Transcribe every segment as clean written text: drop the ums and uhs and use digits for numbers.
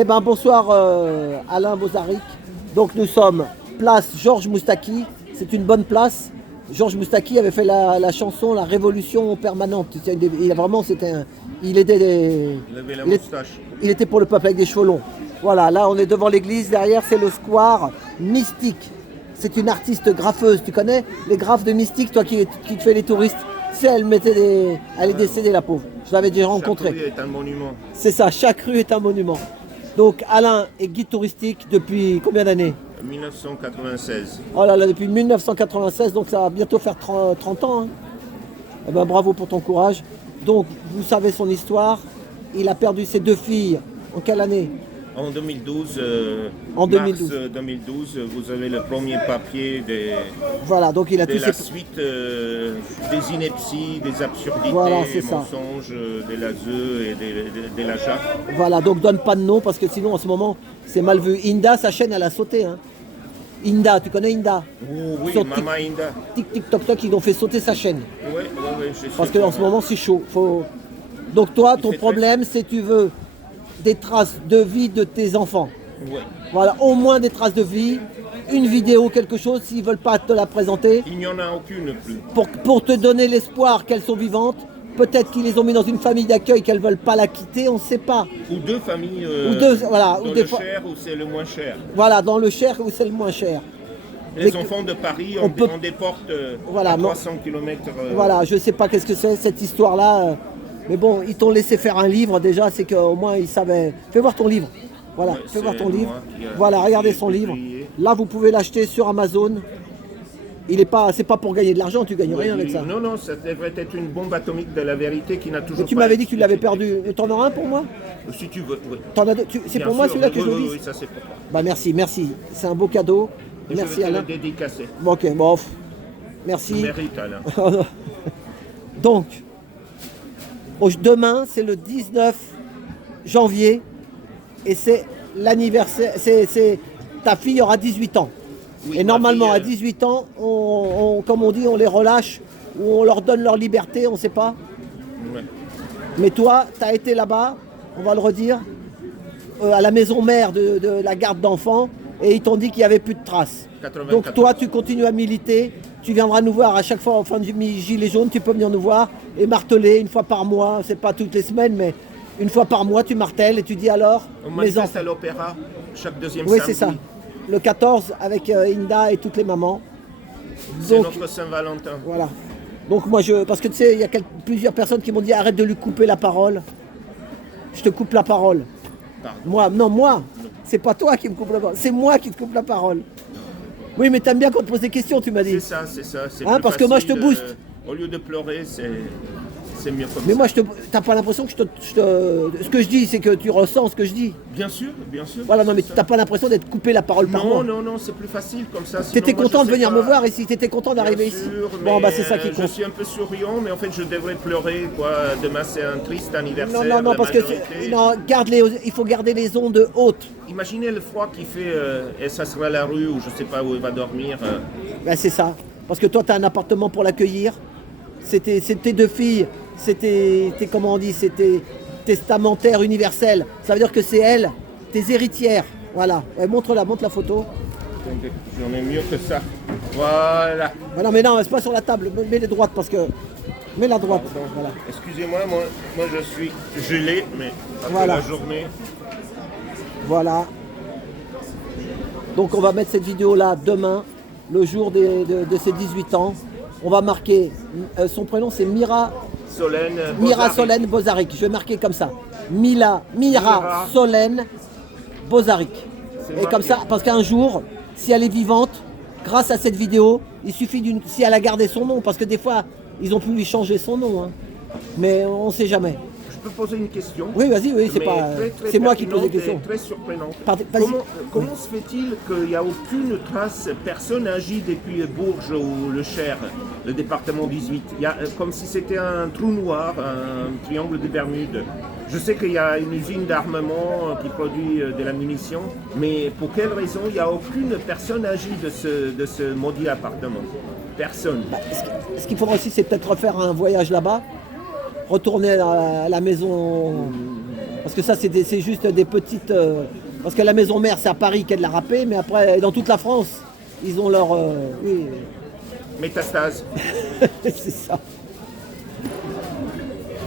Eh ben bonsoir Alain Bozaric. Donc nous sommes place Georges Moustaki. C'est une bonne place. Georges Moustaki avait fait la chanson La Révolution permanente. Il a vraiment, il était Il avait la moustache. Il était pour le peuple avec des cheveux longs. Voilà, là on est devant l'église. Derrière c'est le square Mystique. C'est une artiste graffeuse. Tu connais les graphes de Mystique, toi qui te fais les touristes. Tu sais, elle est décédée la pauvre. Je l'avais déjà rencontrée. Chaque rue est un monument. C'est ça, chaque rue est un monument. Donc Alain est guide touristique depuis combien d'années? 1996. Oh là là, depuis 1996, donc ça va bientôt faire 30 ans. Hein. Eh ben, bravo pour ton courage. Donc vous savez son histoire. Il a perdu ses deux filles. En quelle année? En 2012, En 2012. mars 2012, vous avez le premier papier Voilà, donc il a de tous la ses... suite des inepties, des absurdités, Voilà, c'est des ça. mensonges, des laseux et des lachats. Voilà, donc donne pas de nom parce que sinon en ce moment c'est mal vu. Inda, sa chaîne elle a sauté. Hein. Inda, tu connais Inda? Oh, oui, Sur Mama Inda. TikTok, ils ont fait sauter sa chaîne. Oui, je sais. Parce qu'en ce moment c'est chaud. Donc toi, ton fait problème c'est tu veux des traces de vie de tes enfants. Ouais. Voilà, au moins des traces de vie, une vidéo, quelque chose, s'ils ne veulent pas te la présenter, Il n'y en a aucune plus. pour te donner l'espoir qu'elles sont vivantes. Peut-être qu'ils les ont mis dans une famille d'accueil, qu'elles ne veulent pas la quitter, on ne sait pas. Ou deux familles Ou deux, voilà, dans ou des le fois- cher où c'est le moins cher. Voilà, dans le cher où c'est le moins cher. Les Mais- enfants de Paris, on on, peut- on déporte Voilà, à non. 300 km. Voilà, je ne sais pas qu'est-ce que c'est cette histoire-là. Mais bon, ils t'ont laissé faire un livre déjà, c'est qu'au moins ils savaient. Fais voir ton livre. Voilà, Ouais, fais voir c'est ton livre. moi qui a- Voilà, regardez qui ai son livre. publié. Là, vous pouvez l'acheter sur Amazon. C'est pas pour gagner de l'argent, tu gagnes rien avec ça. Non, non, ça devrait être une bombe atomique de la vérité qui n'a toujours Mais tu pas m'avais dit que tu l'avais existé. perdu. T'en auras un pour moi? Si tu veux, oui. C'est Bien pour moi sûr, celui-là que oui, je le oui, lis. oui, ça c'est pour toi. Bah merci. C'est un beau cadeau. Et Merci je vais te Alain. le dédicacer. Bon, ok, bon. Tu Merci. mérites, Alain. Donc, demain, c'est le 19 janvier et c'est l'anniversaire. Ta fille aura 18 ans. Oui, Et ma normalement, fille, à 18 ans, comme on dit, on les relâche ou on leur donne leur liberté, on ne sait pas. ouais. Mais toi, tu as été là-bas, on va le redire, à la maison mère de la garde d'enfants et ils t'ont dit qu'il n'y avait plus de traces. 94. Donc toi, tu continues à militer, tu viendras nous voir à chaque fois en fin de gilet jaune, tu peux venir nous voir et marteler une fois par mois, c'est pas toutes les semaines, mais une fois par mois, tu martèles et tu dis alors, On mes manifeste enfants. à l'opéra chaque deuxième Oui, samedi. c'est ça. Le 14 avec Inda et toutes les mamans. C'est Donc, notre Saint-Valentin. voilà. Donc moi, parce que tu sais, il y a plusieurs personnes qui m'ont dit arrête de lui couper la parole. Je te coupe la parole. Pardon. Moi, c'est pas toi qui me coupe la parole, c'est moi qui te coupe la parole. Oui, mais t'aimes bien quand on te pose des questions, tu m'as dit. C'est ça. C'est Hein, plus parce que moi, je te facile, booste. Au lieu de pleurer, c'est mieux comme Mais ça. moi, t'as pas l'impression que ce que je dis, c'est que tu ressens ce que je dis. Bien sûr, bien sûr. Voilà, non, mais c'est ça. t'as pas l'impression d'être coupé la parole par moi. Non, c'est plus facile comme ça. Sinon, T'étais moi, content je de sais venir pas. me voir ici, t'étais content d'arriver Bien ici. sûr, Bon, mais, bah c'est ça qui Je compte. suis un peu souriant, mais en fait, je devrais pleurer, quoi. Demain, c'est un triste anniversaire. Non, la parce que majorité. non, il faut garder les ondes hautes. Imaginez le froid qu'il fait, et ça sera la rue, ou je sais pas où il va dormir. Ben, c'est ça. Parce que toi, tu as un appartement pour l'accueillir. C'était deux filles. C'était, comment on dit, c'était testamentaire universel. Ça veut dire que c'est elles, tes héritières. Voilà. Ouais, montre la photo. Attendez, j'en ai mieux que ça. Voilà. Non, mais non, c'est pas sur la table. Mets-les droite parce que. Mets la droite. Pardon. Voilà. Excusez-moi, moi je suis gelé, mais après Voilà. la journée. Voilà. Donc on va mettre cette vidéo là demain, le jour de ses 18 ans. On va marquer, son prénom c'est Mira Bozaric. Solène Bozaric. Je vais marquer comme ça. Mira Solène Bozaric. C'est Et marqué. comme ça, parce qu'un jour, si elle est vivante, grâce à cette vidéo, il suffit si elle a gardé son nom, parce que des fois, ils ont pu lui changer son nom. Hein. Mais on ne sait jamais. Je peux poser une question? Oui, vas-y, oui, c'est Mais pas. très C'est moi qui pose des pertinente et questions. Très surprenante. Vas-y. Comment se fait-il qu'il n'y a aucune trace, personne agit depuis Bourges ou le Cher, le département 18? Il y a, comme si c'était un trou noir, un triangle des Bermudes. Je sais qu'il y a une usine d'armement qui produit de la munition, mais pour quelle raison il n'y a aucune personne agit de ce maudit appartement? Personne. Ce qu'il faudra aussi, c'est peut-être refaire un voyage là-bas, retourner à la maison Parce que ça, c'est juste des petites... parce que la maison mère, c'est à Paris qu'elle l'a râpé, mais après, dans toute la France, ils ont leur... oui, Métastase. c'est ça.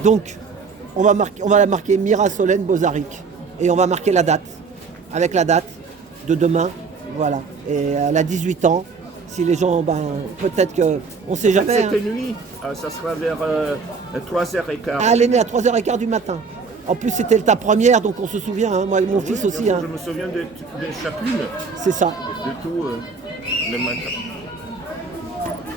Donc, on va la marquer Mira Solène Bozaric. Et on va marquer la date. Avec la date de demain. Voilà. Et elle a 18 ans. Si les gens, peut-être que... On sait jamais. Cette nuit, ça sera vers 3h15. Ah, elle est née à 3h15 du matin. En plus, c'était ta première, donc on se souvient. Hein, moi et mon fils aussi. Je me souviens de chacune. C'est ça. De tout le matin.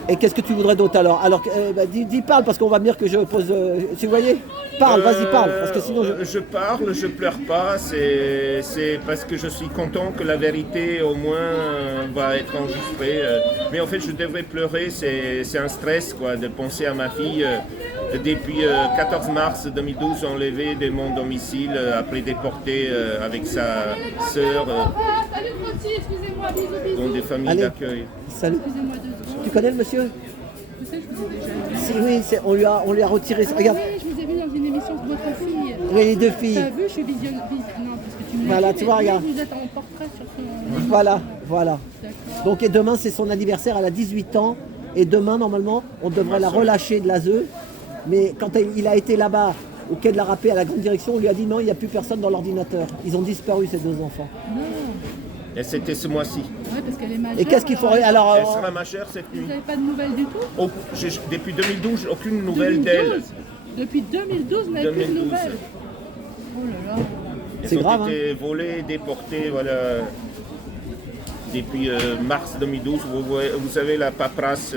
Et qu'est-ce que tu voudrais d'autre alors? Alors, dis parle parce qu'on va me dire que je pose... si vous voyez? Parle, vas-y, parle. Parce que sinon je parle, je pleure pas. C'est parce que je suis content que la vérité au moins va être enregistrée. Mais en fait, je devrais pleurer. C'est un stress quoi, de penser à ma fille. Depuis 14 mars 2012, enlevée de mon domicile, après déportée avec sa sœur dans des familles d'accueil. Salut. Excusez-moi 2 secondes. Tu connais le monsieur? Je sais, je vous ai déjà vu. Si, oui, on lui a retiré. Regarde, Oui, je vous ai vu dans une émission de votre fille. oui, les deux filles. T'as vu, je suis non, parce que tu me Voilà, l'as dit, tu vois, mais regarde. Vous êtes en portrait sur son... Voilà. D'accord. Donc, et demain, c'est son anniversaire, elle a 18 ans. Et demain, normalement, on devrait la relâcher de l'ASE. Mais quand il a été là-bas, au quai de la Râpée, à la grande direction, on lui a dit non, il n'y a plus personne dans l'ordinateur. Ils ont disparu, ces 2 enfants. Non. Et c'était ce mois-ci. Ouais, parce qu'elle est majeure. Et qu'est-ce qu'il faudrait alors? Elle sera majeure cette Vous nuit. n'avez pas de nouvelles du tout? Depuis 2012, aucune nouvelle d'elle. 2012. Depuis 2012, vous n'avez plus de 2012. nouvelles. Oh là là. C'est Ils ont grave, été volés, déportés, voilà. Depuis mars 2012, vous avez la paperasse.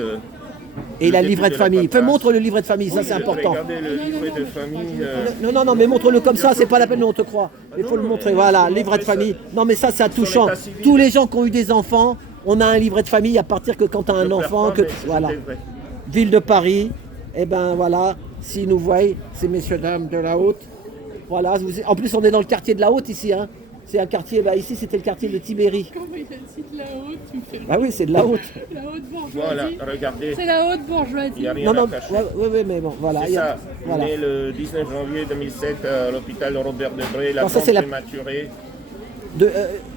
Et la le livret de début la famille. paperasse. Montre le livret de famille, ça Oui, c'est important. Regardez le livret de famille. Non, mais montre-le comme ça, c'est pas la peine, on te croit. Il faut le montrer, voilà, livret de famille. Non, mais ça, c'est touchant. état civil. Tous les gens qui ont eu des enfants, on a un livret de famille à partir que quand tu as un enfant, que voilà. Ville de Paris, et ben voilà, s'ils nous voient, ces messieurs dames de la Haute. Voilà, en plus on est dans le quartier de la Haute ici, hein. C'est un quartier, ici c'était le quartier de Tibéri. Comment il cite la haute? Tu me fais... Ah oui, c'est de la Haute. La haute bourgeoisie. Voilà, regardez. C'est la haute Il bourgeoisie. n'y a rien Non, à cacher. ouais, mais bon, voilà. C'est ça, voilà. né le 19 janvier 2007 à l'hôpital Robert Debré, la Non, ça, tante c'est la- prématurée,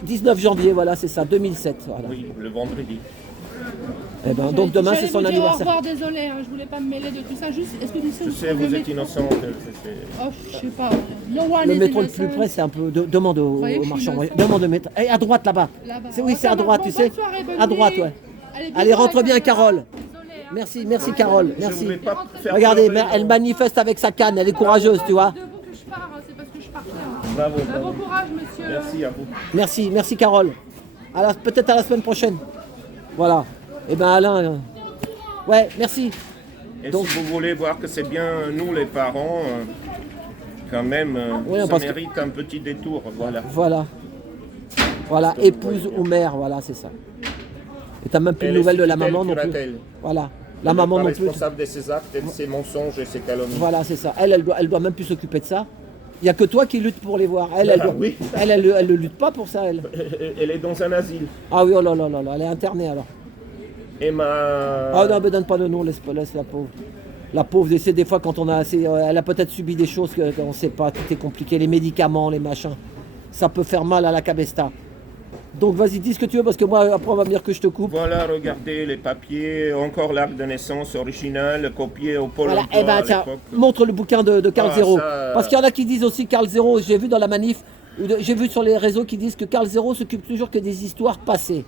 19 janvier, voilà, c'est ça, 2007. Voilà. oui, le vendredi. Eh ben, donc demain c'est son J'allais vous dire anniversaire. Au revoir, désolé, hein, je voulais pas me mêler de tout ça. Juste, est-ce que tu sais Je où sais, se trouve vous le êtes métro? innocente. Oh, je sais pas. No one Le is métro le plus innocent. près, c'est un peu. Demande au Croyez que je suis marchand. innocente. Demande au métro. Eh, à droite là-bas. Là-bas. Oui, c'est à droite, tu sais. Bonne soirée, bonne À droite, nuit. ouais. Allez, Allez, bisous, rentre bien, la Carole. caméra. Désolé, hein. Merci, Carole. Je ne Merci. voulais pas faire Regardez, pleurer, elle non. manifeste avec sa canne. Elle est courageuse, tu vois. C'est de vous que je pars, hein, c'est parce que je pars là. Bravo, Bon bravo. courage, monsieur. Merci à vous. Merci, Carole. Peut-être à la semaine prochaine. Voilà. Eh ben, Alain. Ouais, merci. Et Donc- si vous voulez voir que c'est bien nous les parents, quand même, Oui, ça parce que- mérite un petit détour. Voilà. Voilà, épouse ou mère, voilà, c'est ça. Et t'as même plus de Elle est nouvelles de la sous tutelle maman non plus. curatelle. Voilà. Elle La n'est maman pas non plus. responsable de ses actes, de ses mensonges et ses calomnies. Voilà, c'est ça. Elle doit même plus s'occuper de ça. Il n'y a que toi qui lutte pour les voir. Elle Oui. elle ne lutte pas pour ça, elle. Elle est dans un asile. Ah oui, oh là là là là, elle est internée alors. Et Ah non, mais donne pas de nom, laisse la pauvre. La pauvre, c'est des fois quand on a assez. Elle a peut-être subi des choses qu'on ne sait pas, tout est compliqué, les médicaments, les machins. Ça peut faire mal à la cabesta. Donc vas-y, dis ce que tu veux, parce que moi, après, on va me dire que je te coupe. Voilà, regardez les papiers, encore l'acte de naissance original, copié au Pôle Voilà, emploi eh ben à tiens, l'époque. montre le bouquin de Carl Ah, Zero. ça- Parce qu'il y en a qui disent aussi Carl Zero, j'ai vu dans la manif, j'ai vu sur les réseaux qui disent que Carl Zero s'occupe toujours que des histoires passées.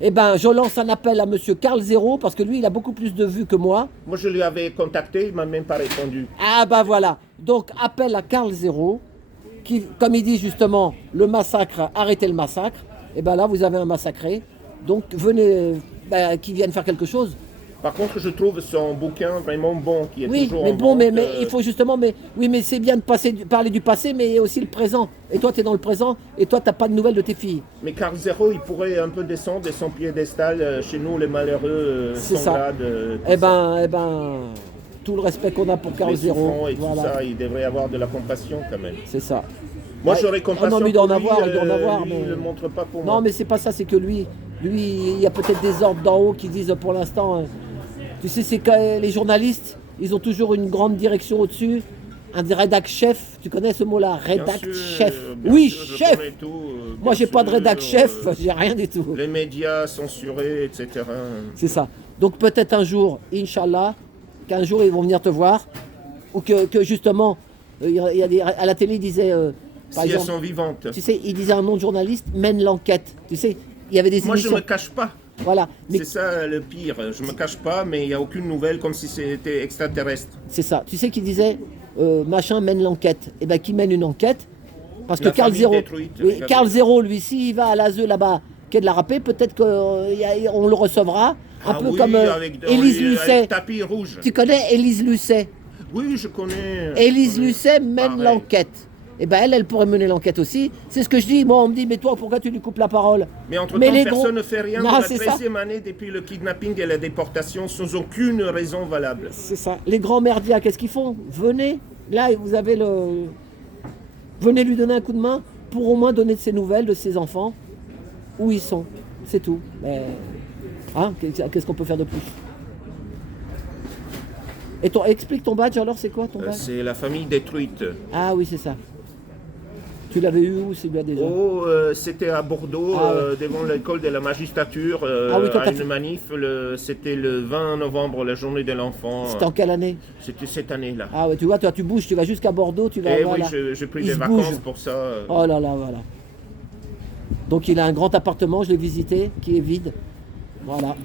Eh ben, je lance un appel à monsieur Carl Zero, parce que lui, il a beaucoup plus de vues que moi. Moi, je lui avais contacté, il m'a même pas répondu. Ah ben voilà, donc appel à Carl Zero, qui, comme il dit justement, le massacre, arrêtez le massacre. Et ben là, vous avez un massacré, donc venez, qu'il vienne faire quelque chose. Par contre, je trouve son bouquin vraiment bon, qui est Oui, toujours mais en bon, vente, mais il faut justement, mais c'est bien de parler du passé, mais aussi le présent. Et toi, tu es dans le présent, et toi, t'as pas de nouvelles de tes filles. Mais Carl Zero, il pourrait un peu descendre de son piédestal chez nous, les malheureux, C'est sans ça. grade, tout Eh ça. ben, tout le respect qu'on a pour Carl Les Zero. souffrants et tout Voilà, ça, il devrait avoir de la compassion quand même. c'est ça. Moi, Ouais. j'aurais compassion Oh non, mais il pour doit en lui, avoir, il doit en avoir, lui, mais- il ne le montre pas pour moi. Non, mais c'est pas ça, c'est que lui, il y a peut-être des ordres d'en haut qui disent pour l'instant. Tu sais, c'est que les journalistes, ils ont toujours une grande direction au-dessus. un rédac chef, tu connais ce mot-là, Bien rédac sûr, chef. bien Oui, sûr, je chef. connais tout, Moi, bien j'ai pas de sûr, rédac chef, j'ai rien du tout. Les médias censurés, etc. C'est ça. Donc peut-être un jour, Inch'Allah, qu'un jour ils vont venir te voir, ou que justement, il y a à la télé, ils disaient, par Si elles exemple, sont vivantes. tu sais, ils disaient un nom de journaliste, mène l'enquête. Tu sais, il y avait des Moi, je émissions. me cache pas. Voilà, mais C'est ça le pire. Je me cache pas, mais il n'y a aucune nouvelle comme si c'était extraterrestre. c'est ça. Tu sais qu'ils disaient, machin mène l'enquête. Et bien, qui mène une enquête? Parce que La Carl famille Zero, détruite, oui, regardez. Carl Zero, lui, s'il va à l'ASE là-bas, quai de la Râpée, peut-être qu'on le recevra. Un peu oui, comme avec, Élise Lucet. avec tapis rouge. Tu connais Élise Lucet? Oui, je connais. Élise je connais. Lucet mène Pareil. l'enquête. Et ben elle peut mener l'enquête aussi. C'est ce que je dis. Moi, on me dit, mais toi, pourquoi tu lui coupes la parole? Mais entre-temps, Mais les personne gros- ne fait rien Non, de la c'est ça. 13e année depuis le kidnapping et la déportation sans aucune raison valable. C'est ça. Les grands merdias, qu'est-ce qu'ils font? Venez. Là, vous avez le. Venez lui donner un coup de main pour au moins donner de ses nouvelles, de ses enfants. Où ils sont. C'est tout. Mais. Hein, qu'est-ce qu'on peut faire de plus? Et explique ton badge alors, c'est quoi ton badge? C'est la famille détruite. Ah oui, c'est ça. Tu l'avais eu où celui-là déjà? Oh, c'était à Bordeaux, Ah ouais. devant l'école de la magistrature, Ah oui, toi, à t'as une fait- manif. C'était le 20 novembre, la journée de l'enfant. C'était en quelle année? C'était cette année-là. Ah ouais, tu vois, toi tu bouges, tu vas jusqu'à Bordeaux, tu vas Et voilà. oui, j'ai pris Il des se vacances bouge. pour ça. Oh là là, voilà. Donc il a un grand appartement, je l'ai visité, qui est vide. Voilà.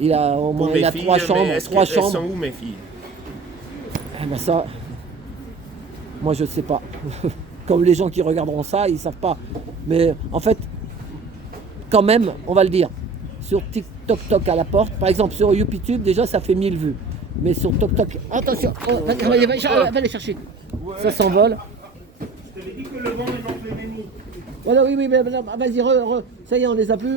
Il a au Pour moins mes il a filles, trois mais chambres, est-ce trois qu'elles chambres. sont où mes filles? Eh ben ça, moi je sais pas. Comme les gens qui regarderont ça, ils savent pas. Mais en fait, quand même, on va le dire. Sur TikTok Tok à la porte, par exemple sur YouTube, déjà ça fait 1000 vues. Mais sur TikTok, attention, oh, va les chercher. Ça s'envole. Je t'avais dit que le vent est dans les nids. Voilà, oui, mais vas-y, ça y est, on les a plus.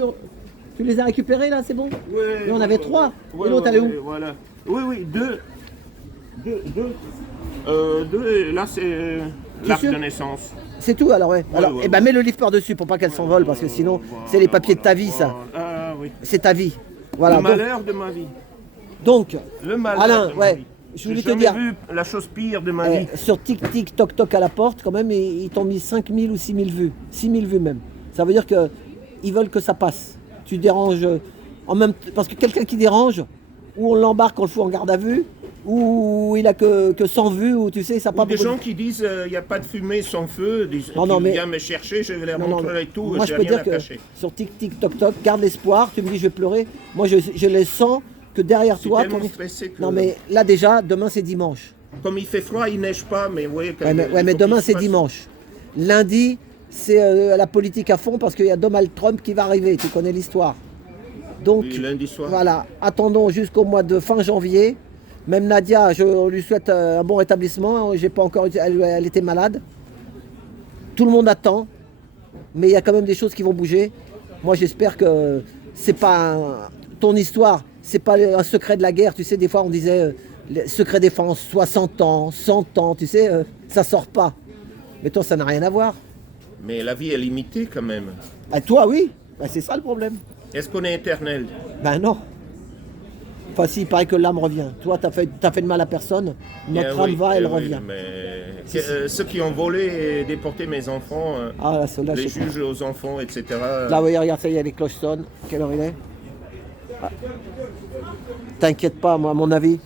Tu les as récupérés là, c'est bon? Ouais, Et on avait 3. Ouais, Et l'autre, elle est où? voilà. Oui, deux. Et là, c'est l'acte sûr de naissance. C'est tout alors, ouais. Alors, ouais, eh ben, mets le livre par-dessus pour pas qu'elle s'envole parce que sinon, c'est les papiers de ta vie, ça. Ah oui. C'est ta vie. Voilà. Le Donc, malheur de ma vie. donc, Le malheur Alain, de ma ouais, vie. je voulais J'ai te jamais dire, vu la chose pire de ma vie. sur Toc à la porte, quand même, ils t'ont mis 5000 ou 6000 vues. 6000 vues même. Ça veut dire que ils veulent que ça passe. Tu déranges en même parce que quelqu'un qui dérange, ou on l'embarque, on le fout en garde à vue, ou il a que 100 vues, ou tu sais, ça Ou pas des beaucoup de- gens qui disent il n'y a pas de fumée sans feu, Non, qui non, mais- viennent me chercher, je vais leur Non, non, montrer tout, moi je j'ai peux rien dire à que cacher. sur Toc, garde l'espoir, tu me dis je vais pleurer. Moi je les sens que derrière Je suis toi. tellement stressé que... Non mais là déjà, demain c'est dimanche. Comme il fait froid, il neige pas, mais vous voyez... Ouais, mais demain c'est dimanche. Lundi, c'est la politique à fond parce qu'il y a Donald Trump qui va arriver, tu connais l'histoire. Donc Oui, lundi soir. voilà, attendons jusqu'au mois de fin janvier. Même Nadia, je lui souhaite un bon rétablissement. J'ai pas encore, elle était malade. Tout le monde attend, mais il y a quand même des choses qui vont bouger. Moi, j'espère que c'est pas ton histoire, c'est pas un secret de la guerre. Tu sais, des fois, on disait secret défense, 60 ans, 100 ans. Tu sais, ça sort pas. Mais toi, ça n'a rien à voir. Mais la vie est limitée quand même. Ah, toi, oui. Ben, c'est ça le problème. Est-ce qu'on est éternel? Ben non. Enfin, si, il paraît que l'âme revient. Toi, t'as fait de mal à personne. Notre Eh âme oui, va, eh elle oui, revient. Mais ceux qui ont volé et déporté mes enfants, Ah, là, celle-là, je les sais pas. juges aux enfants, etc. Là, oui, regarde, ça y est, les cloches sonnent. Quelle heure il est? Ah. T'inquiète pas, moi, à mon avis,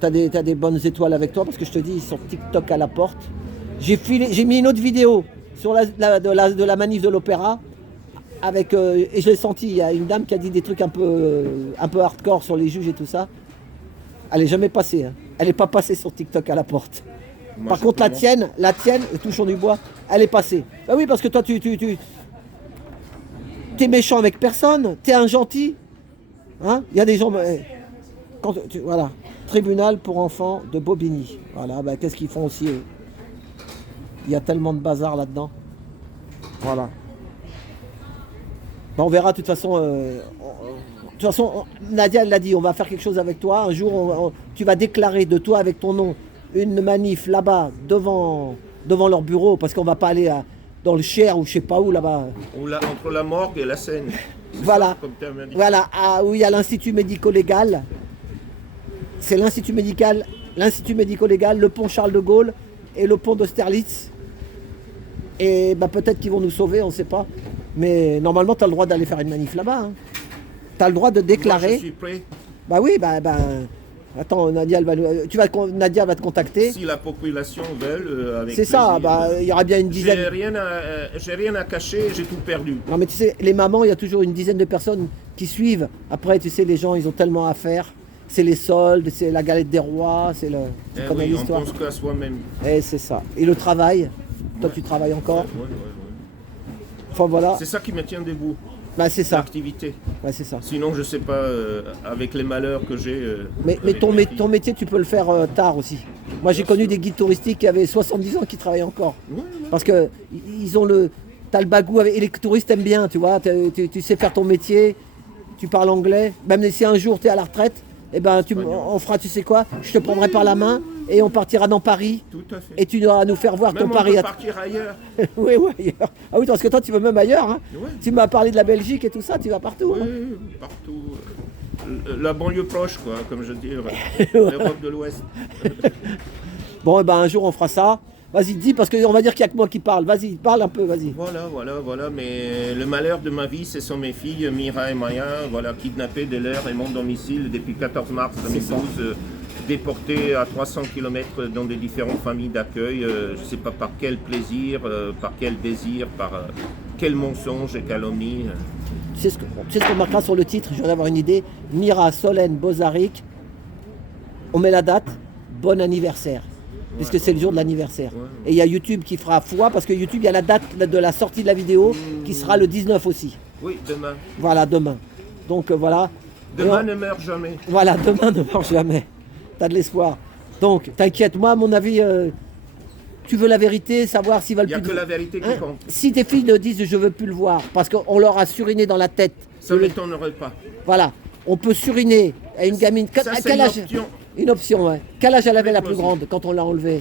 t'as des bonnes étoiles avec toi parce que je te dis, ils sont TikTok à la porte. J'ai mis une autre vidéo sur de la manif de l'opéra. Avec, et je l'ai senti, il y a une dame qui a dit des trucs un peu hardcore sur les juges et tout ça. Elle n'est jamais passée. Hein. Elle n'est pas passée sur TikTok à la porte. Moi, Par je contre, commence. la tienne, touchons du bois, elle est passée. Bah oui, parce que toi, t'es méchant avec personne, t'es un gentil. Hein? Il y a des gens. Voilà. Tribunal pour enfants de Bobigny. Voilà, bah, qu'est-ce qu'ils font aussi eux? Il y a tellement de bazar là-dedans. Voilà. Ben, on verra de toute façon. Nadia elle l'a dit, on va faire quelque chose avec toi. Un jour, tu vas déclarer de toi avec ton nom une manif là-bas devant leur bureau parce qu'on va pas aller dans le Cher ou je sais pas où là-bas. Entre la morgue et la Seine. C'est Voilà. ça, comme terme indiqué. Voilà, où il y a l'Institut médico-légal. C'est l'Institut médical l'Institut médico-légal, le pont Charles de Gaulle et le pont d'Austerlitz. Et bah, peut-être qu'ils vont nous sauver, on ne sait pas. Mais normalement, tu as le droit d'aller faire une manif là-bas. Hein. Tu as le droit de déclarer. Moi, je suis prêt. Bah oui, attends, Nadia, Nadia va te contacter. Si la population veut, avec C'est ça, plaisir. il y aura bien une dizaine. J'ai rien à cacher, j'ai tout perdu. Non mais tu sais, les mamans, il y a toujours une dizaine de personnes qui suivent. Après, tu sais, les gens, ils ont tellement à faire. C'est les soldes, c'est la galette des rois, c'est le... Tu connais Oui, on l'histoire. pense qu'à soi-même. Et c'est ça. Et le travail, toi tu travailles encore. Ouais. Enfin voilà, C'est ça qui me tient debout, bah, c'est ça. l'activité. Ouais, c'est ça. Sinon, je sais pas, avec les malheurs que j'ai. Mais avec ton, mes filles. ton métier, tu peux le faire tard aussi. Moi, j'ai Bien connu sûr. des guides touristiques qui avaient 70 ans qui travaillaient encore. Ouais. Parce que ils ont le... T'as le bagou avec... Et les touristes aiment bien, tu vois. Tu sais faire ton métier, tu parles anglais. Même si un jour tu es à la retraite, eh ben, on fera, tu sais quoi, je te prendrai par la main et on partira dans Paris. Tout à fait. Et tu dois nous faire voir Même ton on Paris. peut partir ailleurs. Oui, ailleurs. Ah oui, parce que toi, tu vas même ailleurs. Hein. Ouais. Tu m'as parlé de la Belgique et tout ça, tu vas partout. Oui, Hein. partout. La banlieue proche, quoi, comme je dis. L'Europe de l'Ouest. Bon, eh ben, un jour, on fera ça. Vas-y, dis, parce qu'on va dire qu'il n'y a que moi qui parle. Vas-y, parle un peu, vas-y. Voilà. Mais le malheur de ma vie, ce sont mes filles, Mira et Maya, voilà, kidnappées dès leur et mon domicile depuis 14 mars 2012, déportées à 300 km dans des différentes familles d'accueil. Je ne sais pas par quel plaisir, par quel désir, par quel mensonge et calomnie. Tu sais ce qu'on marquera sur le titre, je viens d'avoir une idée. Mira, Solène, Bozaric. On met la date, bon anniversaire. Puisque c'est le jour de l'anniversaire. Ouais. Et il y a YouTube qui fera foi, parce que YouTube, il y a la date de la sortie de la vidéo qui sera le 19 aussi. Oui, demain. Voilà, demain. Donc voilà. Demain Et ne meurt jamais. Voilà, demain ne meurt jamais. T'as de l'espoir. Donc, t'inquiète, moi, à mon avis, tu veux la vérité, savoir s'ils veulent Il n'y a plus que de- la vérité qui Hein, compte. si tes filles ne disent je veux plus le voir, parce qu'on leur a suriné dans la tête. Ça ne m'étonnerait pas. Voilà, on peut suriner à une gamine. Ça, À c'est quel une âge option. Une option, ouais. Quel âge elle avait la plus plausible. grande quand on l'a enlevée?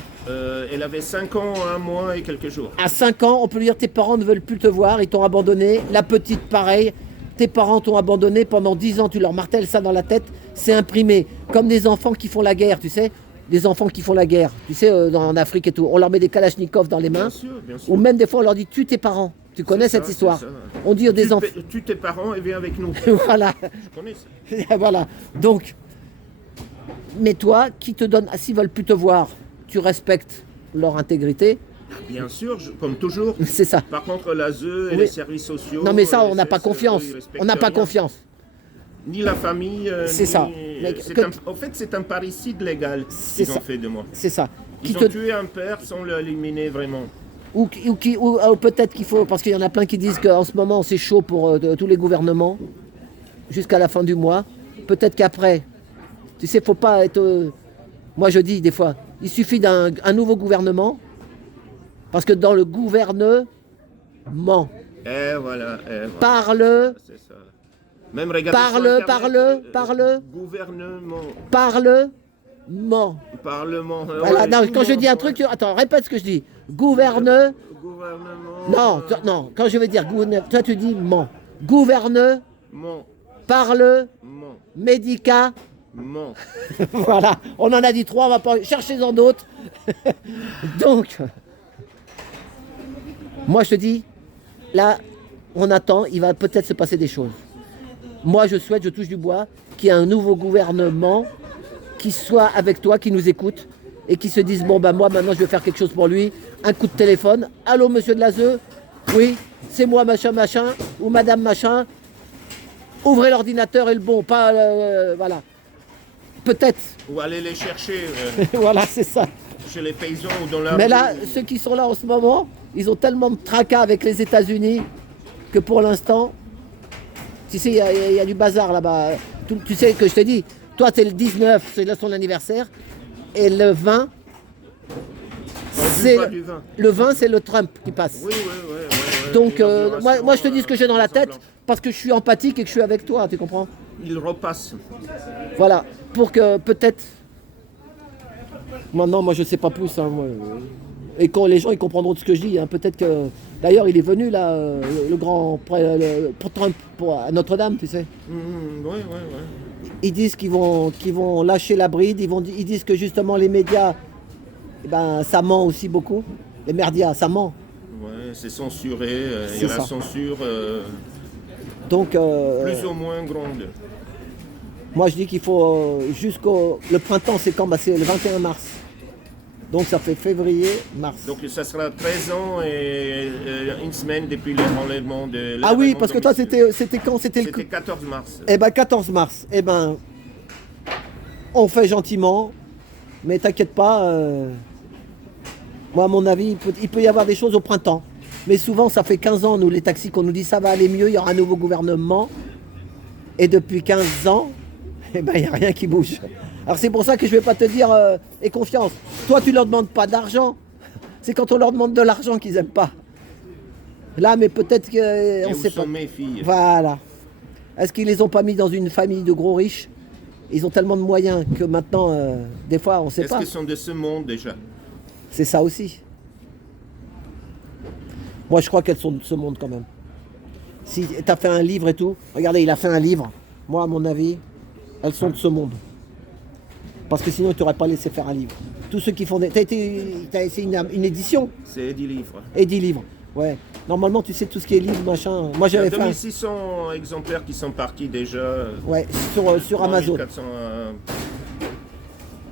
Elle avait 5 ans, 1 mois et quelques jours. À 5 ans, on peut lui dire tes parents ne veulent plus te voir, ils t'ont abandonné. La petite, pareil. Tes parents t'ont abandonné pendant 10 ans, tu leur martèles ça dans la tête, c'est imprimé. Comme des enfants qui font la guerre, tu sais. Des enfants qui font la guerre, tu sais, en Afrique et tout. On leur met des kalachnikovs dans les mains. Bien sûr. Ou même des fois, on leur dit tue tes parents. Tu connais C'est cette ça, histoire? c'est ça. On dit des enfants. Tue tes parents et viens avec nous. Voilà. Je connais ça. Voilà. Donc, mais toi, qui te donne, s'ils veulent plus te voir, tu respectes leur intégrité. Bien sûr, comme toujours. C'est ça. Par contre, l'ASE et Oui. les services sociaux. Non mais ça, on n'a c'est- pas c'est- confiance. ils respectent On n'a pas rien. confiance. Ni la famille. C'est ni- ça. Mais En fait, c'est un parricide légal C'est qu'ils ça. ont fait de moi. C'est ça. Qui Ils te- ont tué un père sans l'éliminer vraiment. ou peut-être qu'il faut, parce qu'il y en a plein qui disent qu'en ce moment c'est chaud pour tous les gouvernements jusqu'à la fin du mois. Peut-être qu'après, tu sais, faut pas être. Moi je dis des fois, il suffit d'un nouveau gouvernement, parce que dans le gouvernement, Et voilà. parle, C'est ça. Même regardez sur parle, Internet, parle. Gouvernement, Parlement. parlement. Voilà, ouais, non, tout quand le je monde, dis un ouais. truc, attends, répète ce que je dis. Gouvernement. Gouvernement. Non, quand je vais dire gouvernement, toi tu dis ment. Gouvernement, parle, médica. Mon. Voilà, on en a dit 3, on va pas chercher-en d'autres. Donc, moi je te dis, là, on attend, il va peut-être se passer des choses. Moi je souhaite, je touche du bois, qu'il y ait un nouveau gouvernement qui soit avec toi, qui nous écoute et qui se dise, bon ben moi maintenant je vais faire quelque chose pour lui. Un coup de téléphone, allô monsieur de l'ASE, oui, c'est moi machin machin, ou madame machin. Ouvrez l'ordinateur et le bon, pas... voilà. Peut-être. Ou aller les chercher Voilà, c'est ça. chez les paysans ou dans la Mais rue. là, ceux qui sont là en ce moment, ils ont tellement de tracas avec les États-Unis que pour l'instant, tu sais, il y a du bazar là-bas. Tu sais que je te dis, toi, c'est le 19, c'est là son anniversaire, et le 20, c'est pas du vin. le 20, c'est le Trump qui passe. Oui. Donc, L'inauguration, moi, je te dis ce que j'ai dans la tête semblant. parce que je suis empathique et que je suis avec toi, tu comprends? Il repasse. Voilà, pour que peut-être. Maintenant, moi je sais pas plus. Hein, moi. Et quand les gens ils comprendront de ce que je dis, hein, peut-être que. D'ailleurs, il est venu là, pour Trump, à Notre-Dame, tu sais. Oui. Ils disent qu'ils vont lâcher la bride, ils disent que justement les médias, eh ben, ça ment aussi beaucoup. Les merdias, ça ment. Ouais, c'est censuré, il y C'est a la ça. censure Donc, plus ou moins grande. moi je dis qu'il faut jusqu'au... Le printemps, c'est quand? Bah, c'est le 21 mars. Donc ça fait février, mars. Donc ça sera 13 ans et une semaine depuis le relèvement de... Ah oui, l'avènement parce que toi, domicile. c'était quand? C'était C'était 14 mars. Eh ben 14 mars. Eh ben, on fait gentiment, mais t'inquiète pas. Moi, à mon avis, il peut y avoir des choses au printemps. Mais souvent, ça fait 15 ans, nous, les taxis, qu'on nous dit ça va aller mieux, il y aura un nouveau gouvernement. Et depuis 15 ans, eh ben, il n'y a rien qui bouge. Alors c'est pour ça que je ne vais pas te dire aie confiance. Toi, tu leur demandes pas d'argent. C'est quand on leur demande de l'argent qu'ils n'aiment pas. Là, mais peut-être qu'on Et ne où sait pas. sont mes filles? Voilà. Est-ce qu'ils les ont pas mis dans une famille de gros riches? Ils ont tellement de moyens que maintenant, des fois, on ne sait Est-ce pas. qu'ils sont de ce monde déjà? C'est ça aussi. Moi, je crois qu'elles sont de ce monde quand même. Si tu as fait un livre et tout, regardez, il a fait un livre. Moi, à mon avis, elles sont de ce monde. Parce que sinon, il ne t'aurait pas laissé faire un livre. Tous ceux qui font des... T'as essayé une édition, C'est 10 livres. et 10 livres. Ouais. Normalement, tu sais tout ce qui est livre, machin. Moi, Il y a j'avais fait un... 2600 exemplaires qui sont partis déjà. Ouais, sur Amazon. 1400,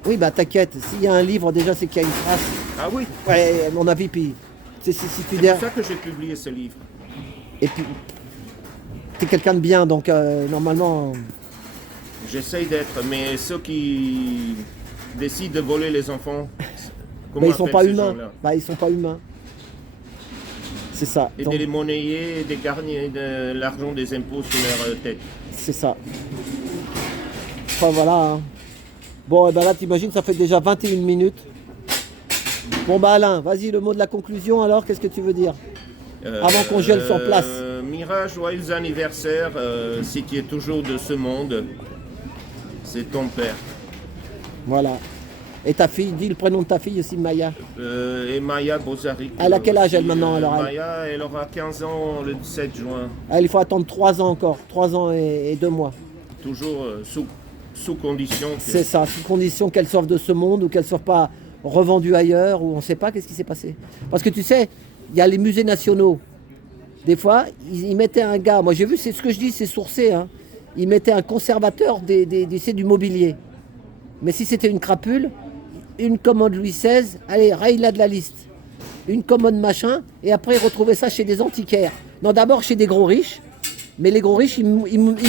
Oui, bah t'inquiète. S'il y a un livre, déjà, c'est qu'il y a une trace. Ah oui, Ouais, à mon avis, puis... Si tu c'est dis... pour ça que j'ai publié ce livre. Et puis... T'es quelqu'un de bien, donc normalement... J'essaye d'être, mais ceux qui décident de voler les enfants, Bah, ils sont pas appelle ces humains. gens-là? Bah, ils sont pas humains. C'est ça. Et Donc, de les monnayer et de gagner de l'argent des impôts sur leur tête. c'est ça. Enfin, voilà. Hein. Bon, et ben là, t'imagines, ça fait déjà 21 minutes. Bon, bah Alain, vas-y, le mot de la conclusion alors, qu'est-ce que tu veux dire? Avant qu'on gèle sur place. Mira, joyeux anniversaire, si tu es toujours de ce monde, c'est ton père. Voilà. Et ta fille, dis le prénom de ta fille aussi, Maya. Et Maya Bozaric. Elle a quel âge, aussi. elle, maintenant, alors, elle Maya, elle aura 15 ans le 17 juin. Ah, il faut attendre 3 ans encore. 3 ans et 2 mois. Toujours sous condition que... C'est ça, sous condition qu'elle sorte de ce monde ou qu'elle ne soit pas revendue ailleurs ou on ne sait pas qu'est-ce qui s'est passé. Parce que tu sais, il y a les musées nationaux. Des fois, ils mettaient un gars, moi j'ai vu, c'est ce que je dis, c'est sourcé, hein. Ils mettaient un conservateur du mobilier. Mais si c'était une crapule, une commode Louis XVI, allez, raye-la de la liste. Une commode machin, et après ils retrouvaient ça chez des antiquaires. Non, d'abord chez des gros riches, mais les gros riches, ils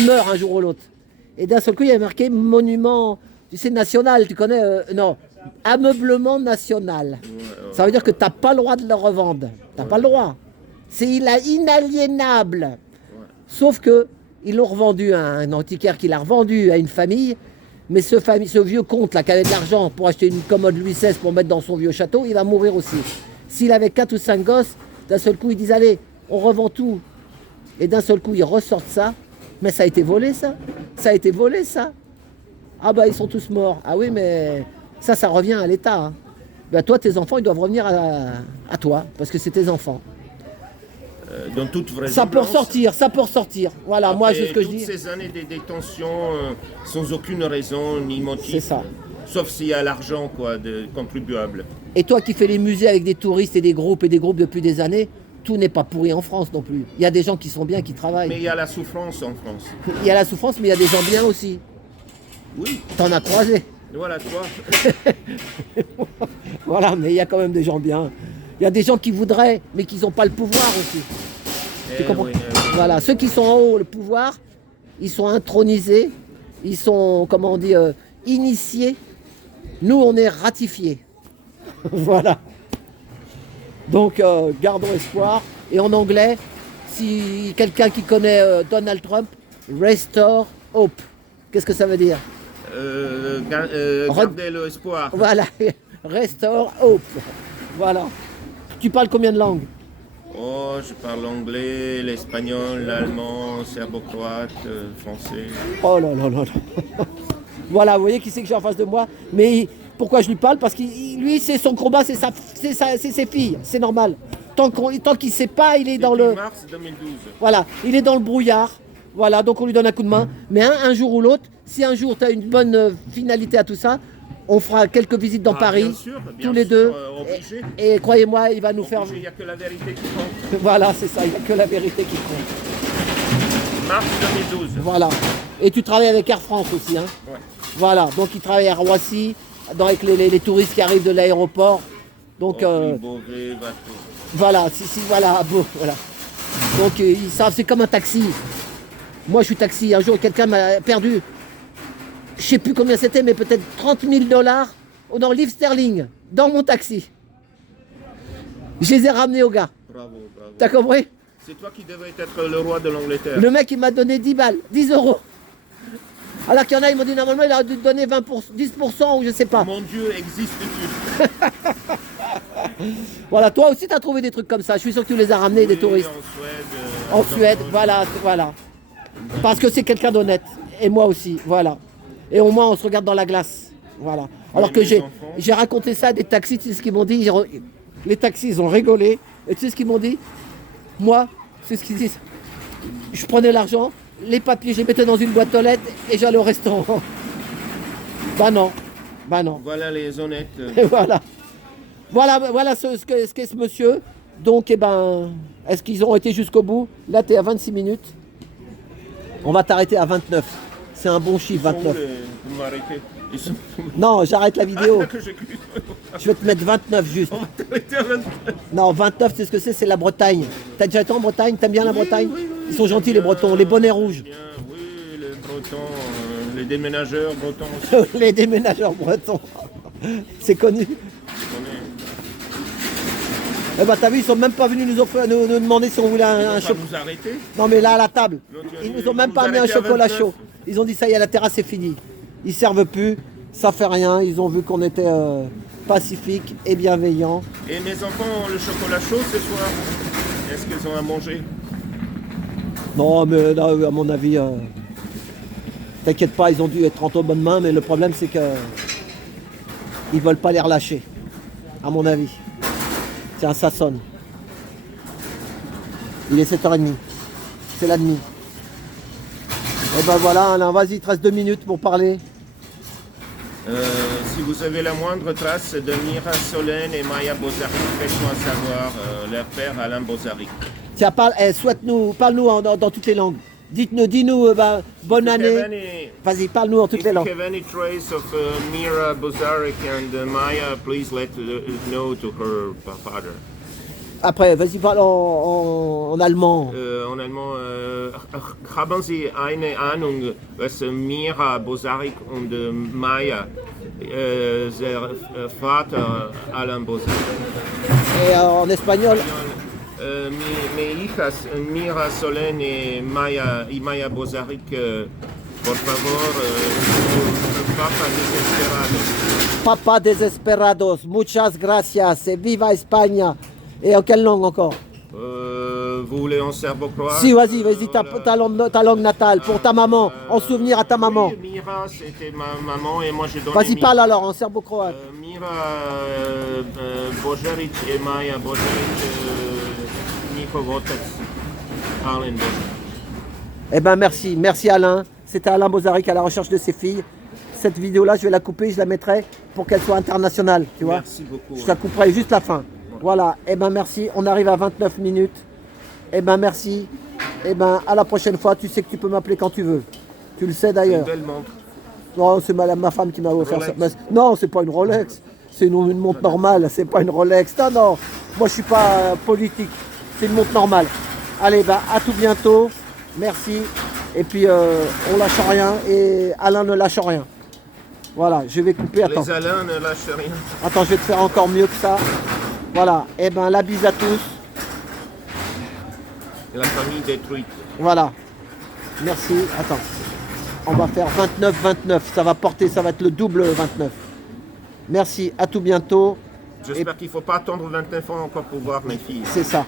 meurent un jour ou l'autre. Et d'un seul coup, il y avait marqué monument, tu sais, national, tu connais, non, ameublement national. Ça veut dire que tu n'as pas le droit de le revendre. Tu n'as pas le droit. C'est inaliénable. Sauf que ils l'ont revendu à un antiquaire qui l'a revendu à une famille. Mais ce vieux comte là qui avait de l'argent pour acheter une commode Louis XVI pour mettre dans son vieux château, il va mourir aussi. S'il avait 4 ou 5 gosses, d'un seul coup ils disent allez, on revend tout. Et d'un seul coup ils ressortent ça. Mais ça a été volé ça. Ça a été volé ça. Ah bah ils sont tous morts. Ah oui mais ça revient à l'État. Hein. Ben, toi tes enfants ils doivent revenir à toi parce que c'est tes enfants. Dans toute Ça peut ressortir, ça peut ressortir. Voilà, moi c'est ce que je dis. Toutes ces années de détention sans aucune raison ni motif. C'est ça. Sauf s'il y a l'argent quoi, de contribuables. Et toi qui fais les musées avec des touristes et des groupes depuis des années, tout n'est pas pourri en France non plus. Il y a des gens qui sont bien, qui travaillent. Mais il y a la souffrance en France. Il y a la souffrance, mais il y a des gens bien aussi. Oui, T'en as croisé. voilà toi. Voilà, mais il y a quand même des gens bien. Il y a des gens qui voudraient, mais qui n'ont pas le pouvoir aussi. Tu comprends ? Oui. Voilà, ceux qui sont en haut, le pouvoir, ils sont intronisés, ils sont, comment on dit, initiés. Nous, on est ratifiés. Voilà. Donc, gardons espoir. Et en anglais, si quelqu'un qui connaît Donald Trump, restore hope. Qu'est-ce que ça veut dire ? Gardez l'espoir. Voilà, restore hope. Voilà. Tu parles combien de langues ? Oh, je parle l'anglais, l'espagnol, l'allemand, serbo-croate, français. Oh là là là là. Voilà, vous voyez qui c'est que j'ai en face de moi. Mais pourquoi je lui parle ? Parce que lui, c'est son combat, c'est ses filles. C'est normal. Tant qu'il ne sait pas, il est dans Depuis le... mars 2012. Voilà, il est dans le brouillard. Voilà, donc on lui donne un coup de main. Mais un jour ou l'autre, Si un jour tu as une bonne finalité à tout ça, on fera quelques visites dans Paris, bien sûr, tous les deux. obligé. Et croyez-moi, il va nous faire... Il n'y a que la vérité qui compte. Voilà, c'est ça, il n'y a que la vérité qui compte. Mars 2012. Voilà. Et tu travailles avec Air France aussi, hein? Ouais. Voilà, donc il travaille à Roissy, avec les touristes qui arrivent de l'aéroport. Donc, Beauvais, Bateau. voilà, voilà, beau, voilà. Donc, ils savent, c'est comme un taxi. Moi, je suis taxi. Un jour, quelqu'un m'a perdu, je sais plus combien c'était, mais peut-être 30 000 $ dans livres sterling, dans mon taxi. Je les ai ramenés au gars. Bravo, bravo. T'as compris? C'est toi qui devrais être le roi de l'Angleterre. Le mec, il m'a donné 10 balles, 10 €. Alors qu'il y en a, ils m'ont dit normalement, il a dû te donner 10% ou je sais pas. Mon Dieu, existe-tu? Voilà, toi aussi, tu as trouvé des trucs comme ça. Je suis sûr que tu les as ramenés, des Oui, touristes. En En Suède, voilà, voilà. Parce que c'est quelqu'un d'honnête. Et moi aussi, voilà. Et au moins, on se regarde dans la glace. Voilà. Alors que les j'ai enfants. raconté ça à des taxis, tu sais ce qu'ils m'ont dit? Les taxis, ils ont rigolé. Et tu sais ce qu'ils m'ont dit? Moi, c'est ce qu'ils disent. Je prenais l'argent, les papiers, je les mettais dans une boîte aux lettres et j'allais au restaurant. Bah non. Bah non. Voilà les honnêtes. Et voilà. Voilà ce qu'est ce monsieur. Donc, eh ben, est-ce qu'ils ont été jusqu'au bout? Là, tu es à 26 minutes. On va t'arrêter à 29. C'est un bon chiffre, 29. Vous m'arrêtez. Ils sont... Non, j'arrête la vidéo. que j'ai cru. Je vais te mettre 29 juste. On va t'arrêter à 29. Non, 29, c'est ce que c'est la Bretagne. T'as déjà été en Bretagne? T'aimes bien la Bretagne? Ils sont gentils, les Bretons, les bonnets rouges. Bien, oui, les Bretons, les déménageurs bretons aussi. Les déménageurs bretons. C'est connu. On est- Eh ben, t'as vu, ils sont même pas venus nous demander si on voulait un Ils vont pas chocolat. nous arrêter. Non, mais là, à la table, Donc, ils ils nous ont même vont pas nous amené un arrêter à chocolat 29. chaud. Ils ont dit ça y est, la terrasse, c'est fini. Ils servent plus, ça fait rien. Ils ont vu qu'on était pacifiques et bienveillants. Et mes enfants ont le chocolat chaud ce soir. Est-ce qu'ils ont à manger? Non, mais là, à mon avis, t'inquiète pas, ils ont dû être entre bonnes mains, mais le problème, c'est que ils veulent pas les relâcher, à mon avis. Tiens, ça sonne. Il est 7h30. C'est la demi. Et ben voilà, Alain, vas-y, il te reste 2 minutes pour parler. Si vous avez la moindre trace de Mira Solène et Maya Bozaric, faites-moi savoir. Leur père, Alain Bozaric. Tiens, parle-nous dans toutes les langues. Dis-nous, bonne année. Vas-y, parle-nous en toutes les If you langues. have any trace of Mira Bozaric and Maya, please let know to her father. Après, vas-y, parle en allemand. En allemand, haben Sie eine Ahnung, was Mira Bozaric und Maya, der Vater Alain Bozaric? Et en espagnol. Mi hijas, Mira Solène et Maya Bozaric, por favor, papa desesperado. Papa desesperados, muchas gracias, et viva España. Et en quelle langue encore? Vous voulez en serbo-croate? Si, vas-y, ta langue natale, pour ta maman, en souvenir à ta maman. Oui, Mira, c'était ma maman et moi j'ai donné... Vas-y, parle alors, en serbo-croate. Mira Bozaric et Maya Bozaric, njihov otac, Alain Bozaric. Eh ben merci Alain. C'était Alain Bozaric à la recherche de ses filles. Cette vidéo-là, je vais la couper, je la mettrai pour qu'elle soit internationale, tu vois. Merci beaucoup. Je la couperai juste la fin. Voilà, eh ben merci, on arrive à 29 minutes. Eh ben merci. Eh ben à la prochaine fois, tu sais que tu peux m'appeler quand tu veux. Tu le sais Une d'ailleurs. belle montre. Non, c'est ma femme qui m'a offert ça. Rolex. Non, c'est pas une Rolex. C'est une montre normale, c'est pas une Rolex. Non, moi je suis pas politique. C'est une montre normale. Allez, ben à tout bientôt. Merci. Et puis on lâche rien et Alain ne lâche rien. Voilà, je vais couper. Attends. Les Alains ne lâchent rien. Attends, je vais te faire encore mieux que ça. Voilà, et ben la bise à tous. La famille détruite. Voilà. Merci. Attends. On va faire 29-29. Ça va porter, ça va être le double 29. Merci, à tout bientôt. J'espère qu'il ne faut pas attendre 29 ans encore pour voir mes filles. C'est ça.